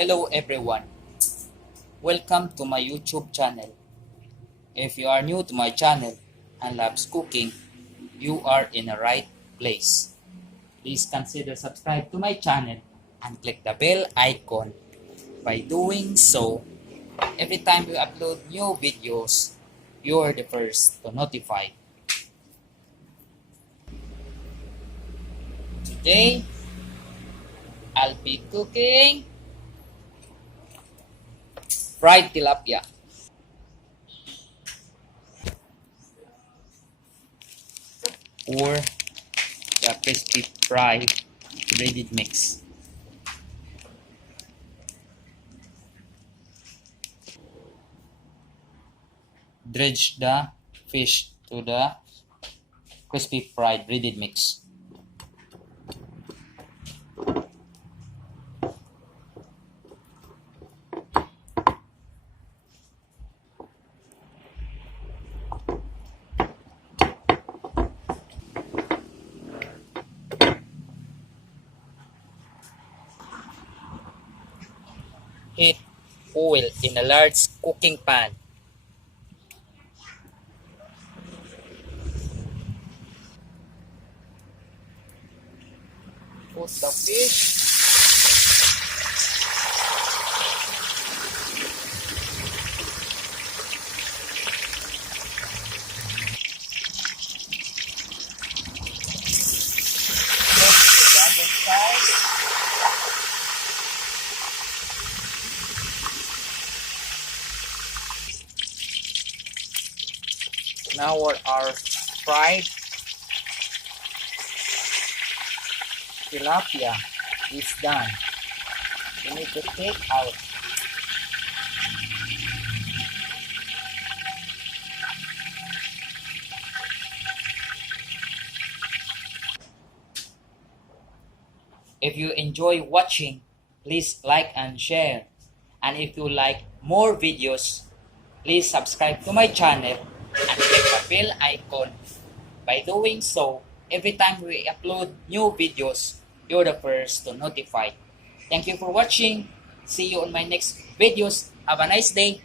Hello everyone, welcome to my YouTube channel. If you are new to my channel and loves cooking, you are in the right place. Please consider subscribe to my channel and click the bell icon. By doing so, every time we upload new videos, you are the first to notify. Today, I'll be cooking fried tilapia or the crispy fried breaded mix. Dredge the fish to the crispy fried breaded mix. Heat oil in a large cooking pan. Put the fish. Put the other side. Now our fried tilapia is done. We need to take out. If you enjoy watching, please like and share. And if you like more videos, please subscribe to my channel and click the bell icon. By doing so, every time we upload new videos, you're the first to notify. Thank you for watching. See you on my next videos. Have a nice day.